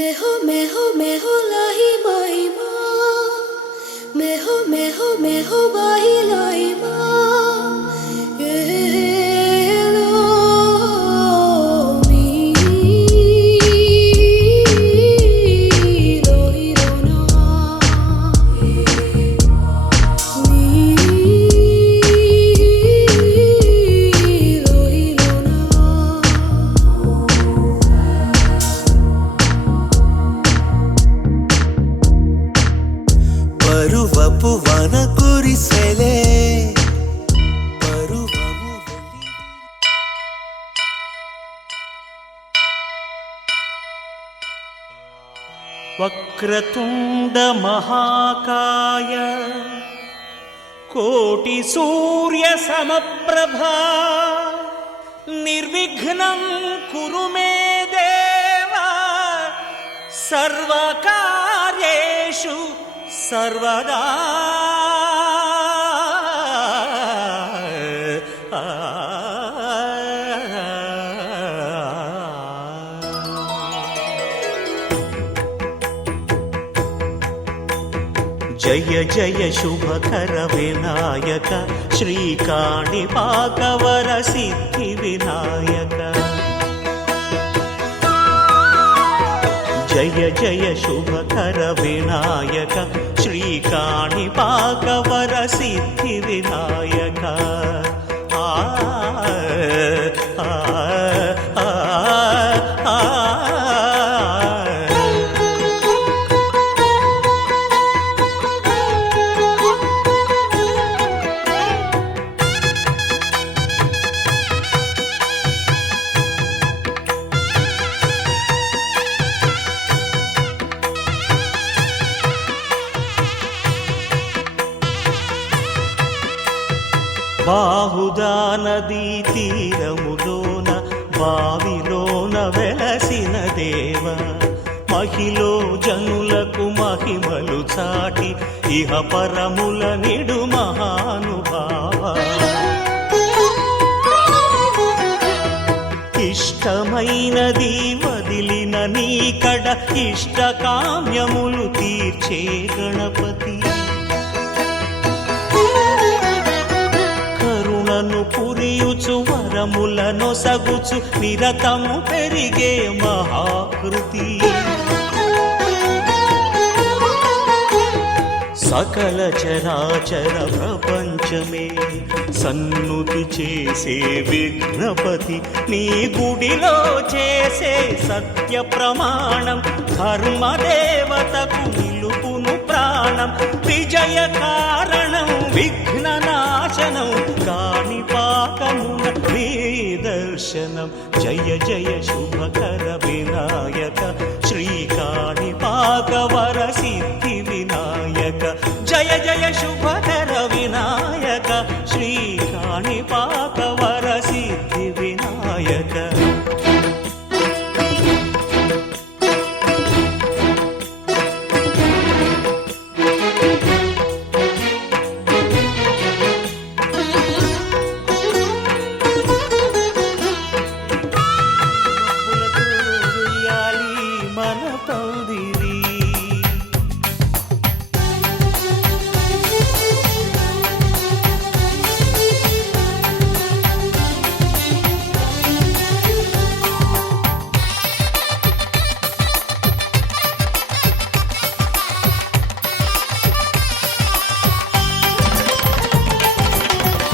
मैं हो लाही माही माँ मैं हो बाही लाई माँ ये लो मी लो ही लो ना मी लो ही लो ना పరువపు వన కురిసెలే పరువము వక్రతుండ మహాకాయ కోటి సూర్య సమప్రభా నిర్విఘ్నం కురు మే దేవా సర్వకార్యేషు సర్వదా జయ జయ శుభకర వినాయక శ్రీకాణిపాకవర సిద్ధి వినాయక జయ జయ శుభకర వినాయక శ్రీకాణిపాకవర సిద్ధి వినాయక ఆ ఆ ఆ ఆ బాహుదా నదీ తీరములోన బావిలోన వెలసిన దేవ మహిలో జనులకు మహిమలు చాటి ఇహ పరముల నిడు మహానుభావ ఇష్టమైనది వదిలిన నీకడ ఇష్టకామ్యములు తీర్చే గణపతి పురియుచు వరములను సగుచు నిరతము పెరిగే మహాకృతి సకల చరాచర ప్రపంచమే సన్నుతి చేసే విఘ్నపతి నీ గుడిలో చేసే సత్య ప్రమాణం ధర్మదేవతకు నిలుపును ప్రాణం విజయ కారణం విఘ్న నాశనం కాణిపాకమున నీ దర్శనం జయ జయ శుభకర వినాయక శ్రీకాణిపాకవర సిద్ధి వినాయక జయ జయ శుభకర వినాయక శ్రీకాణిపాకవర సిద్ధి వినాయక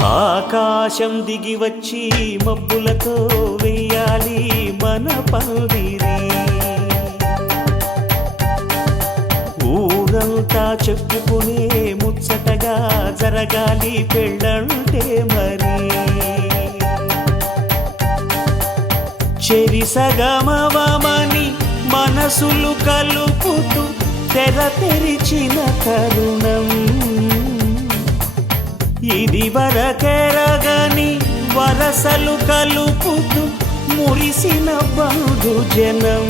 ఆకాశం దిగి వచ్చి మబ్బులతో వెయ్యాలి మన పందిరి ఊరంతా చెప్పుకునే ముచ్చటగా జరగాలి పెళ్ళంటే మరి చెరిసగమవమని మనసులు కలుపుతూ తెర తెరిచిన తరుణం ఇది వరకెరగని వరసలు కలుపుతూ మురిసిన బంధుజనం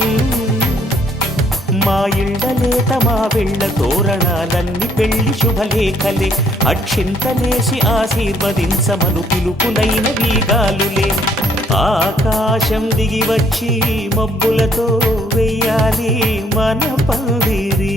మా ఇళ్ళలేత మా వెళ్ళ తోరణాలన్నీ పెళ్లి శుభలేఖలే అక్షింతలేసి ఆశీర్వదించమను పిలుపులైన వీగాలులే ఆకాశం దిగి వచ్చి మబ్బులతో వెయ్యాలి మన పందిరి.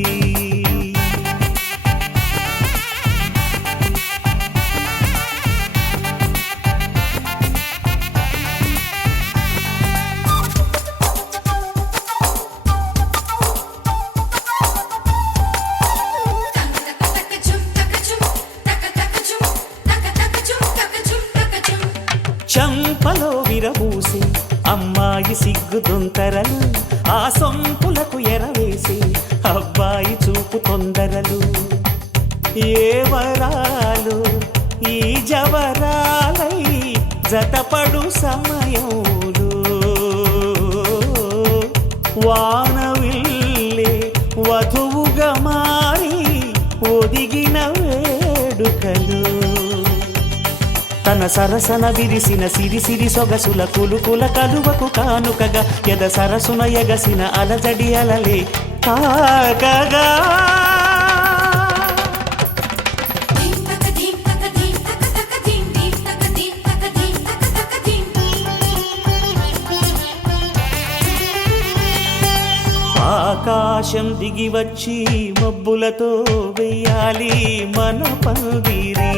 చంపలో విరబూసి అమ్మాయి సిగ్గుదొంతరలు, ఆ సొంపులకు ఎరవేసి అబ్బాయి చూపు తొందరలు. ఏ వరాలు ఈ జవరాలై జతపడు సమయంలో, వానవిల్లే వధువుగా మారి ఒదిగిన వేడుకలు. తన సరసన విరిసిన సిరిసిరి సొగసుల కులుకుల కలువకు కానుకగా ఎద సరసున ఎగసిన అలజడి అలలే తాకగా. ఆకాశం దిగి వచ్చి మబ్బులతో వెయ్యాలి మన పందిరి.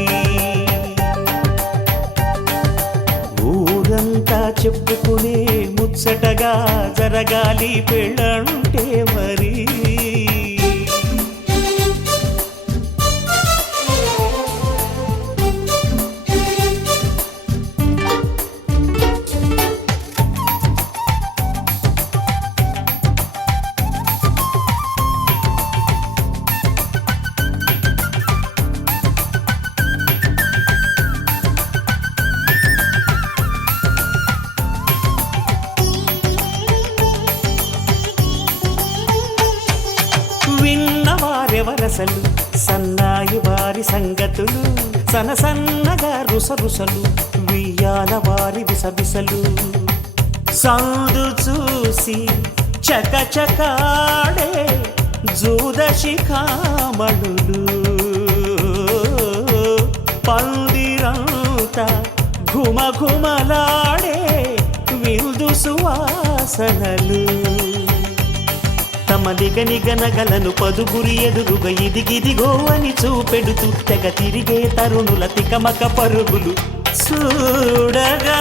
ఊరంతా చెప్పుకునే ముచ్చటగా జరగాలి పెళ్ళంటే మరి. విన్నవారెవరసలు సన్నాయి వారి సంగతులు, సనసన్నగా రుసరుసలు వియ్యాల వారి విసవిసలు. సందు చూసి చకచకాడే జూదశిఖామణులు, పందిరంతా ఘుమఘుమలాడే విందు సువాసనలు. తమ నిగనిగనగలను పదుగురి ఎదురుగా ఇదిగిదిగో అని చూపెడుతూ తెగ తిరిగే తరుణుల తికమక పరుగులు చూడగా.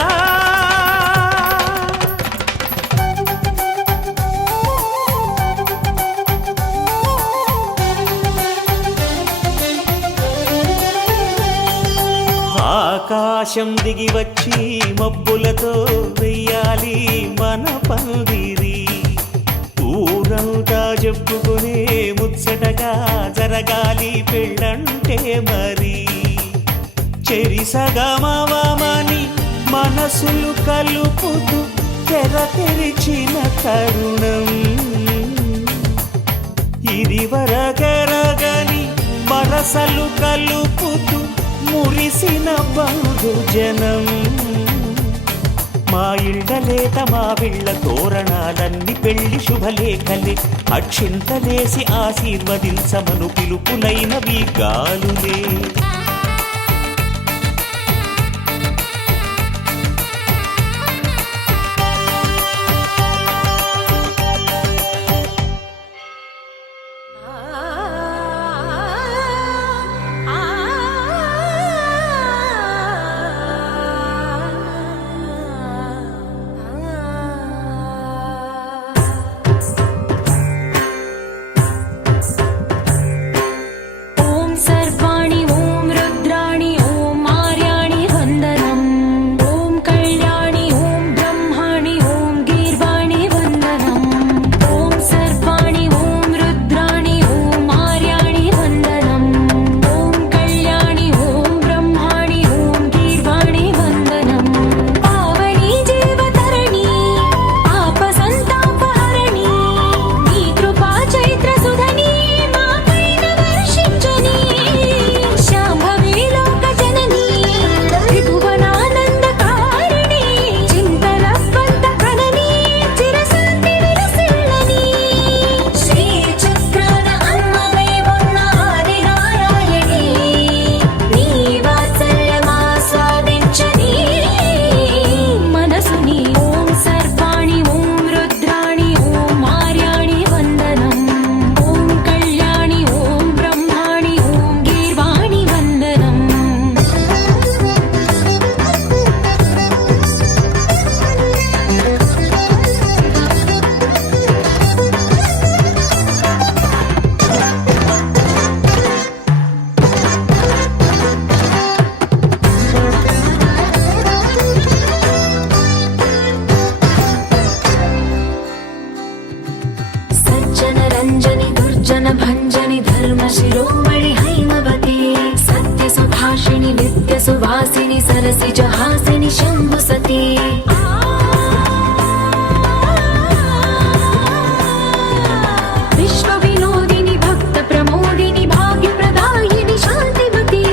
ఆకాశం దిగి వచ్చి మబ్బులతో వెయ్యాలి మన పందిరి. ఊరంతా చెప్పుకునే ముచ్చటగా జరగాలి పెళ్ళంటే మరి. చెరిసగమవమని మనసులు కలుపుతూ తెర తెరిచిన తరుణం, ఇది వరకెరగని వరసలు కలుపుతూ మురిసిన బంధుజనం. మా ఇళ్ళలేత మా విళ్ళ తోరణాలన్నీ పెళ్లి శుభలేఖలే, అక్షింతలేసి ఆశీర్వదించమను పిలుపులైనవి గాలులే. ఓం సర్వాణి ఓం काञ्चन रञ्जनि दुर्जन भञ्जनि धर्म शिरोमणि हैमवती सत्य सुभाषिणि नित्य सुवासिनि सरसिज हासिनि शम्भुसती विश्व विनोदिनि भक्त प्रमोदिनि भाग्य प्रदायिनि शान्तिमती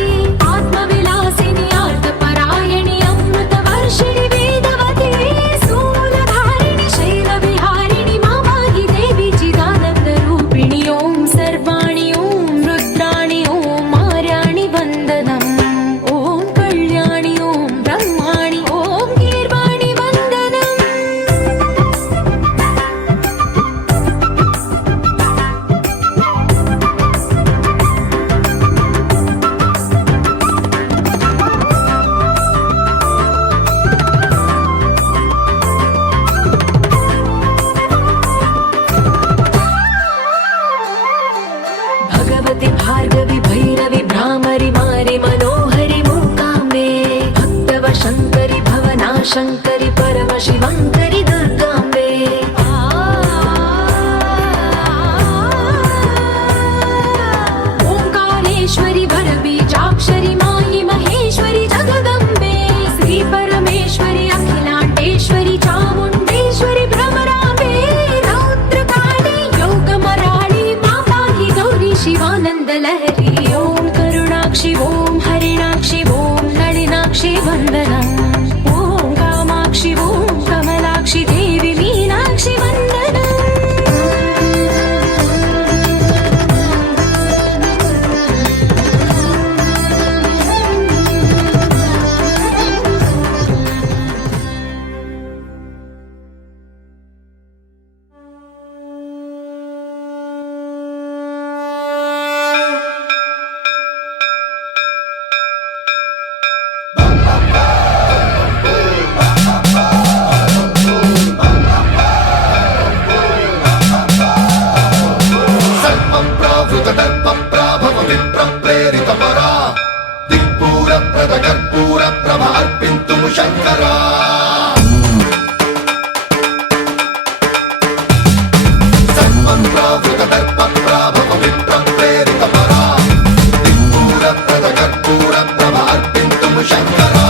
आत्मविलासिनि आर्तपरायणि अमृत वर्षिणि वेदवती सूलधारिणि शैलविहारिणि मामाहि देवी चिदानन्द रूपिणि ॐ सर्वाणि ॐ रुद्राणि ॐ मार्याणि वन्दनम् ॐ कल्याणि ॐ ब्रह्माणि ॐ गीर्वाणि वन्दनम् भगवति भार्गवि भैरवि भ्रामरि मारि मनोहरि मूकाम्बे भक्तव शङ्करि भवना शङ्करि परम शिवङ्करि दुर्गाम्बे ओङ्कारेश्वरि वरबीजाक्षरि मायि महेश्वरि जगदम्बे श्री परमेश्वरि अखिलाण्डेश्वरि चामुण्डेश्वरि भ्रमराम्बे रौद्रकाली योगमराळि मापाहि गौरी शिवानन्द लहरी ॐ करुणाक्षि ॐ हरिणाक्षि ॐ नളിनाक्षि वन्दनम् ॐ कामाक्षि ॐ कमलाक्षि देवी मीनाक्षि वन्दनम् प्रेरितपरा दिक्पूर प्रद कर्पूर प्रभ अर्पिन्तुं शङ्करा सर्वं प्रावृत दर्प प्राभव विप्र प्रेरितपरा दिक्पूर प्रद कर्पूर प्रभ अर्पिन्तुं शङ्करा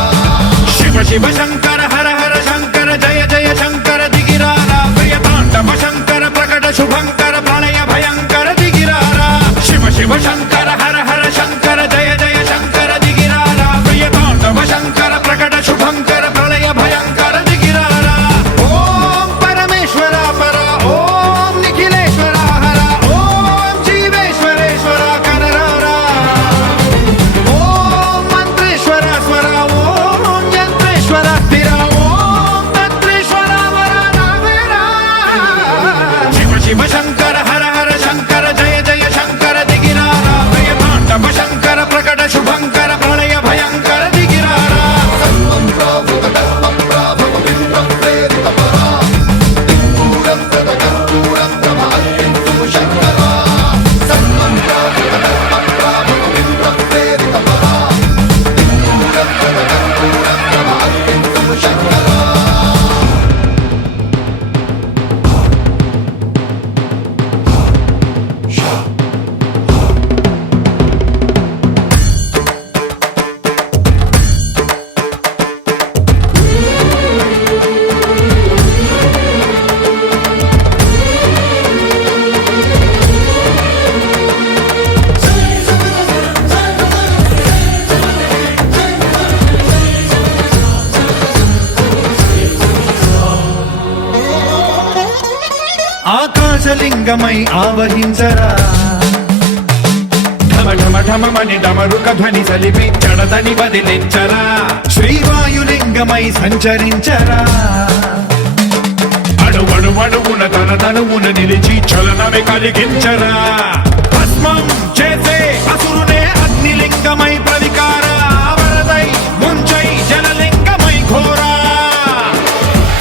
शिव शिव शङ्कर हर हर शङ्कर जय जय शङ्कर दिगिरारा प्रियताण्डव शङ्कर प्रकट शुभङ्कर प्रणय भयङ्कर दिगिरारा शिव शिव शङ्कर हर हर शङ्कर जय जय शङ्कर दिगिरारा प्रियताण्डव शङ्कर प्रकट शुभङ्कर प्रलय भयङ्कर दिगिरारा ॐ परमेश्वर पर ॐ निखिलेश्वर हर ॐ जीवेश्वरेश्वर कररारा ॐ मन्त्रेश्वर स्वर ॐ यन्त्रेश्वर स्थिर ॐ तन्त्रेश्वर वर नावेरा शिव शिव शङ्कर हर हर शङ्कर जय जय शङ्कर दिगिरारा प्रियताण्डव शङ्कर प्रकट शुभङ्कर प्रलय भयङ्कर दिगिरारा सर्वं प्रावृत दर्प प्राभव विप्र प्रेरितपरा दिक्पूर प्रद कर्पूर प्रभ अर्पिन्तुं शङ्करा सर्वं प्रावृत दर्प प्राभव विप्र प्रेरितपरा दिक्पूर प्रद कर्पूर प्रभ अर्पिन्तुं शङ्करा ఆకాశలింగమై ఆవహించరా ఢమ ఢమ ఢమమని డమరుక ధ్వని సలిపి జడదని వదిలించరా శ్రీవాయులింగమై సంచరించరా అణువణువున తన తనువున నిలిచి చలనమే కలిగించరా భస్మం చేసే అసురునే అగ్నిలింగమై ప్రవికార వరదై ముంచై జలలింగమై ఘోరా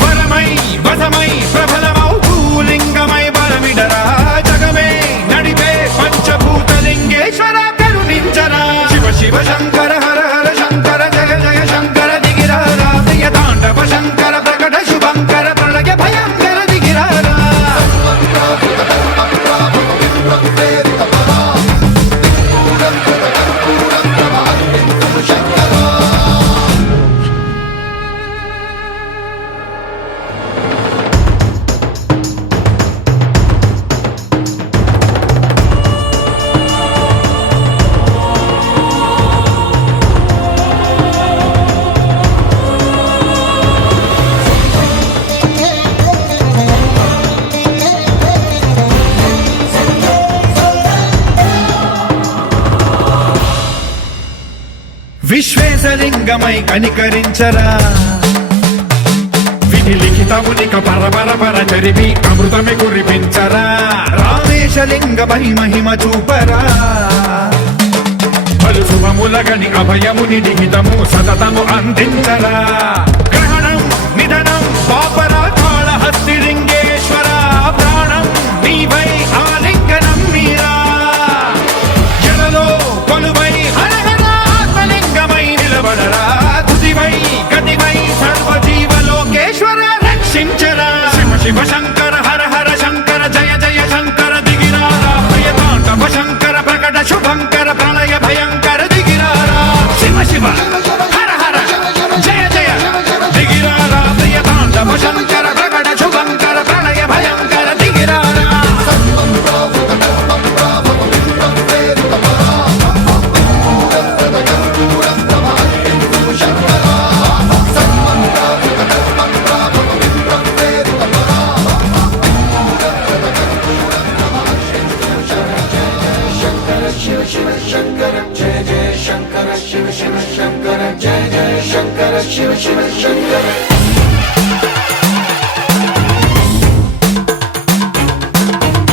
వరమై వసమై ప్రబలమౌ భూలింగమై బలమిడరా జగమే నడిపే పంచభూతలింగేశ్వర కరుణించరా శివ శివ శంకర హర హర శంకర జయ జయ శంకర దిగిరారా ప్రియతాండవ శంకర ప్రకట శుభంకర ప్రళయ భయంకర దిగిరారా सर्वं प्रावृत दर्प విశ్వేశలింగమై కనికరించరా విధి లిఖితమునిక పరపర చరిమి అమృతమి కురిపించరా రామేశలింగ మహిమ చూపరా పలు శుభములగని అభయముని లిఖితము సతతము అందించరా గ్రహణం నిధనం పాపరా కాళహస్తిలింగేశ్వర ప్రాణం నీవై ఆలింగనం మీరా జలలో కొలువై హరహర ఆత్మలింగమై నిలబడరా తుదివై గతివై సర్వజీవలోకేశ్వర రక్షించరా శివ శివ శంకర హర హర శంకర జయ జయ శంకర దిగిరారా ప్రియతాండవ శంకర ప్రకట శుభంకర ప్రళయ భయంకర దిగిరారా శివ శివ హర హర జయ జయ దిగిరారా ప్రియతాండవ శంకర ప్రకట శుభంకర ప్రళయ భయంకర దిగిరారా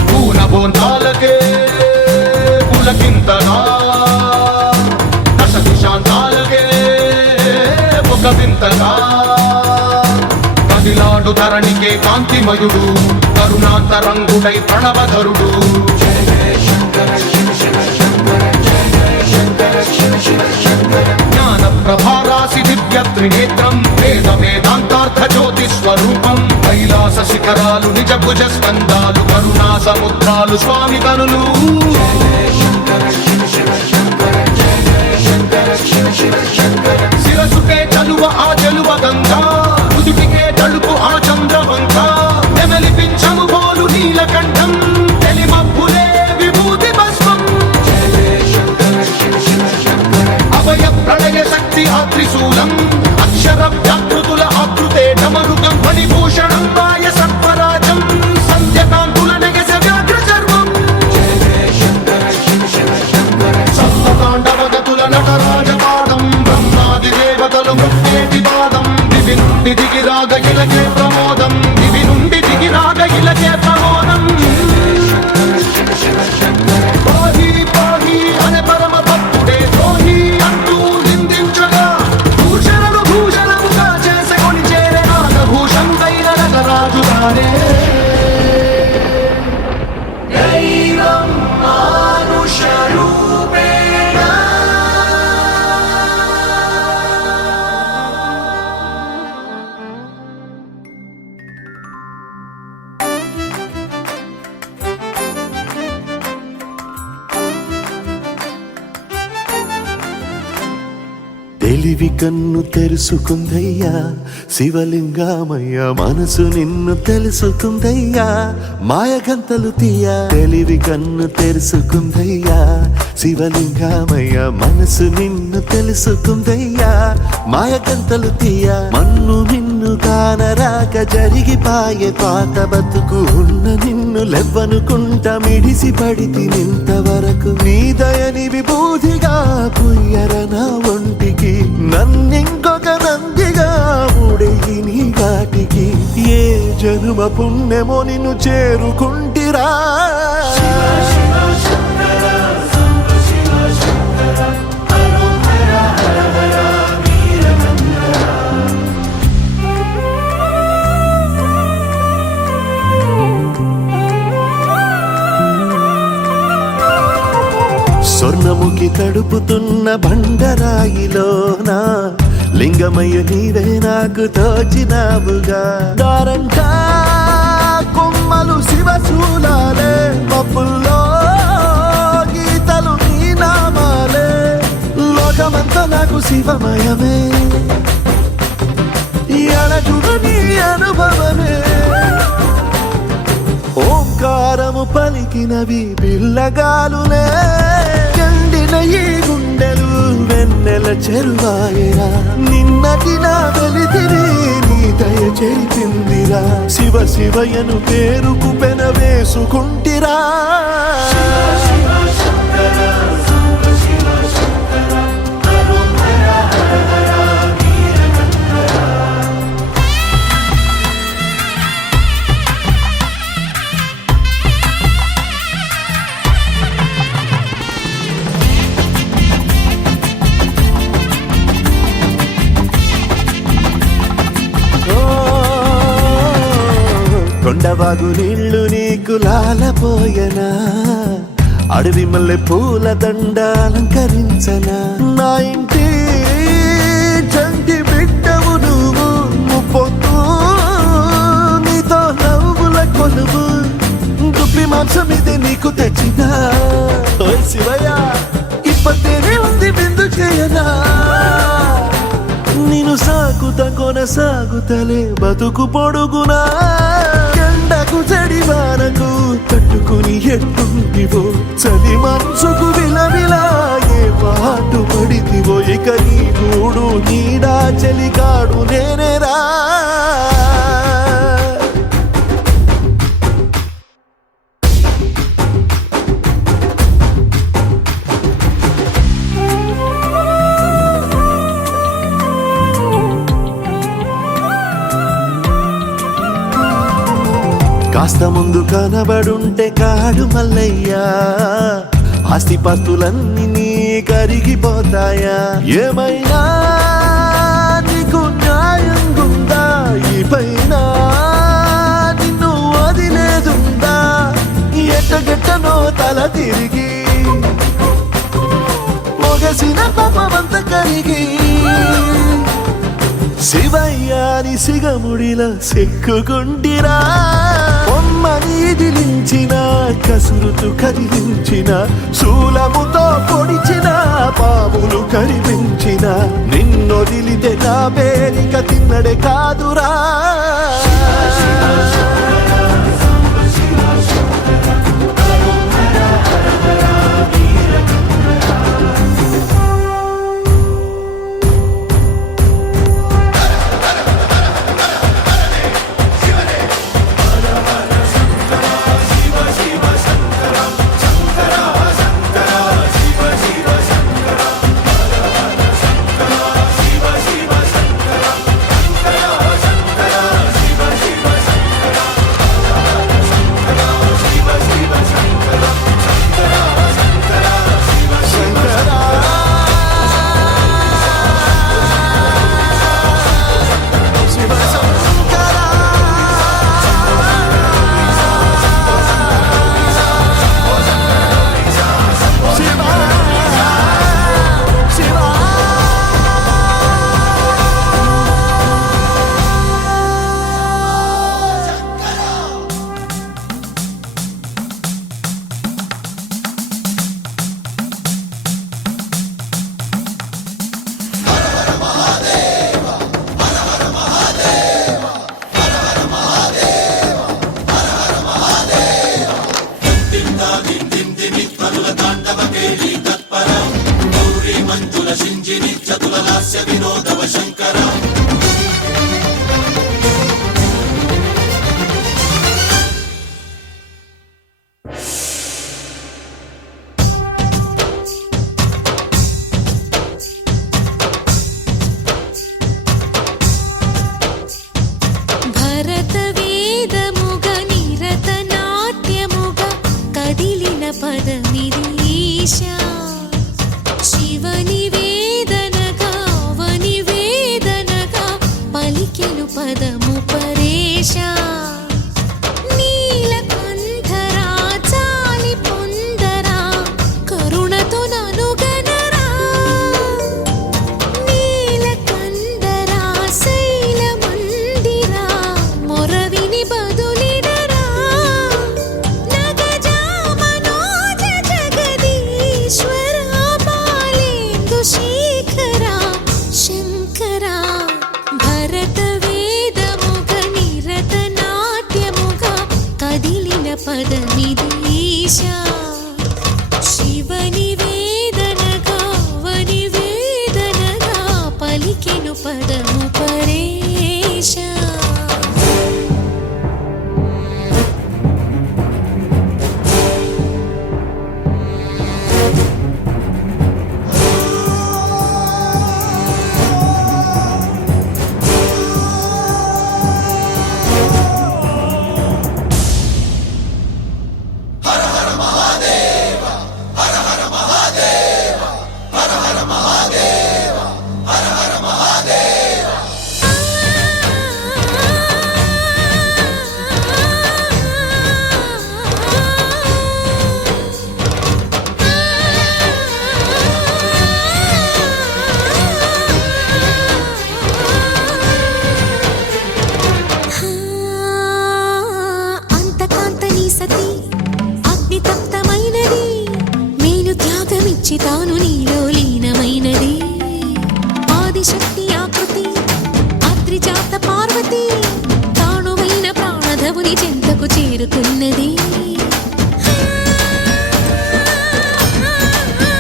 పూనబోంతాలకే పులకింతనా దశ దిశాంతాలకే ఒక వింతగా కదిలాడు ధరణికే కాంతిమయుడు కరుణాంతరంగుడై ప్రణవధరుడు జ్ఞాన ప్రభారాసి దివ్య త్రినేత్రం వేద వేదాంతార్థ జ్యోతి స్వరూపం కైలాస శిఖరాలు నిజ భుజ స్కందాలు కరుణా సముద్రాలు స్వామి కనులు శిరసుకే చలువ ఆ చెలువ గంగా ఉదుటికే తలుపు ఆ చంద్రవంక నెమలిపించము పోలు నీలకంఠం తెలిమబ్బులే విభూతి భస్మం అభయ ప్రళయ శక్తి ఆత్రిశూలం అక్షర వ్యాకృతుల ఆకృతే డమరుగం ఫణిభూషణం వాయ సర్పరాజం సంధ్యకాంతుల నెగస వ్యాఘ్ర చర్మం సప్తతాండవగతుల నటరాజపాదం బ్రహ్మాది దేవతలు మృత్యేటి పాదం దివి నుండి దిగి రాగ ఇలకే ప్రమోదం దివి నుండి దిగి రాగ ఇలకే ప్రమోదం పాహి పాహి అనే పరమ భక్తుడే ద్రోహి అంటూ నిందించగా భూషణను భూషణముగా చేసుకొని చేరే నాగభూషణుడైన నటరాజుగానే దైవం మానుష రూపేణ తెలివి కన్ను తెరుసుకుందయ్యా శివలింగమయ్య మనసు నిన్ను తెలుసుకుందయ్యా మాయగంతలు తీయ తెలివి కన్ను తెరుసుకుందయ్యా శివలింగమయ్య మనసు నిన్ను తెలుసుకుందయ్యా మాయగంతలు తీయ మన్ను నిన్ను కానరాక జరిగిపాయే పాత బతుకు ఉన్న నిన్ను లెవ్వనుకుంటా మిడిసి పడితి నింతవరకు నీ దయని విభూతిగా పుయ్యరన ఒంటికి నన్నింకొక నందిగా ఊడేయి నీ ఘాటికి ఏ జనుమ పుణ్యమో నిన్ను చేరుకుంటిరా స్వర్ణముఖి తడుపుతున్న బండరాయిలోనా లింగమయ్య నీవే నాకు తోచినావుగా దారంటా కొమ్మలు శివశూలాలే మబ్బుల్లో గీతలు నీ నామాలే లోకమంతా నాకు శివమయమే ఎడచుడు నీ అనుభవమే ఓంకారము పలికినవి పిల్లగాలునే కండిన ఈ గుండెలు వెన్నెల చెరువాయరా నిన్నటి నా వెలితిరి నీ దయ చెరిపిందిరా శివ శివయను పేరుకు పెన వేసుకుంటిరా శివ శివ శంకర శంకర శివ శంకర కొండవాగు నీళ్లు నీకు లాలపోయనా అడవి మల్లె పూల దండ అలంకరించనా నా ఇంటి చంటి బిడ్డవు నువ్వు ముప్పొద్దు నీతో నవ్వుల కొలువు దుప్పి మాంసం ఇది నీకు తెచ్చినా ఓయ్ శివయ్య ఇప్పటినే ఉంది బిందు చేయనా నిన్ను సాగుతా కొనసాగుతలే బతుకు పొడుగునా ఎండకు చడివానకు తట్టుకుని ఎట్టుంటివో చలి మనసుకు విలవిలా ఏ పాటు పడితివో ఇక నీ గూడు నీడా చలికాడు నేనేరా కాస్త ముందు కనబడుంటే కాడు మల్లయ్యా ఆస్తిపాస్తులన్నీ నీ కరిగిపోతాయా ఏమైనా నీకు న్యాయం గుందా ఈ పైన నిన్ను వదిలేదుందా ఎట్టగెట్టనో తల తిరిగి మొగసిన పాపమంత కరిగి శివయ్యాని సిగముడిలా సిక్కుకుంటిరా బొమ్మని దిలించిన కసురుతూ కదిలించిన శూలముతో పొడిచిన పాములు కరిపించిన నిన్నొదిలితే నా పేరిక తిన్నడే కాదురా హర హర మహా చేరినది నేను త్యాగమిచ్చి తాను నీలో లీనమైనది ఆదిశక్తి ఆకృతి అత్రిజాత పార్వతి తానువైన ప్రాణధవుని చెంతకు చేరుకున్నది